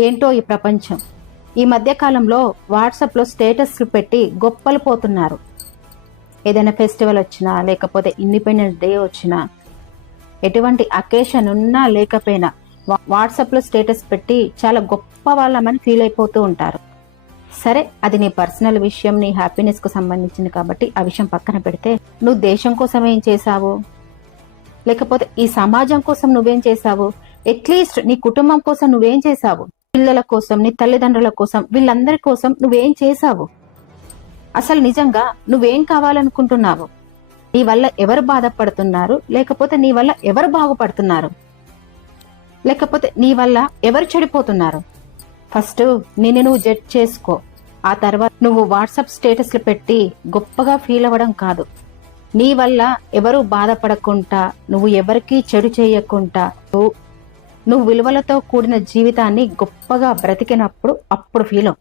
ఏంటో ఈ ప్రపంచం. ఈ మధ్య కాలంలో వాట్సాప్లో స్టేటస్లు పెట్టి గొప్పలు పోతున్నారు. ఏదైనా ఫెస్టివల్ వచ్చినా, లేకపోతే ఇండిపెండెన్స్ డే వచ్చినా, ఎటువంటి అకేషన్ ఉన్నా లేకపోయినా వాట్సాప్లో స్టేటస్ పెట్టి చాలా గొప్ప వాళ్ళమని ఫీల్ అయిపోతూ ఉంటారు. సరే, అది నీ పర్సనల్ విషయం, నీ హ్యాపీనెస్కు సంబంధించింది కాబట్టి ఆ విషయం పక్కన పెడితే, నువ్వు దేశం కోసం ఏం చేశావు, లేకపోతే ఈ సమాజం కోసం నువ్వేం చేశావు, అట్లీస్ట్ నీ కుటుంబం కోసం నువ్వేం చేశావు, పిల్లల కోసం, నీ తల్లిదండ్రుల కోసం, వీళ్ళందరి కోసం నువ్వేం చేశావు, అసలు నిజంగా నువ్వేం కావాలనుకుంటున్నావు, నీ వల్ల ఎవరు బాధపడుతున్నారు, లేకపోతే నీ వల్ల ఎవరు బాగుపడుతున్నారు, లేకపోతే నీ వల్ల ఎవరు చెడిపోతున్నారు. ఫస్ట్ నిన్ను నువ్వు జడ్జ్ చేసుకో. ఆ తర్వాత నువ్వు వాట్సాప్ స్టేటస్లు పెట్టి గొప్పగా ఫీల్ అవ్వడం కాదు. నీ వల్ల ఎవరు బాధపడకుండా, నువ్వు ఎవరికీ చెడు చేయకుండా, నువ్వు విలువలతో కూడిన జీవితాన్ని గొప్పగా బ్రతికినప్పుడు అప్పుడు ఫీల్ అవ్వు.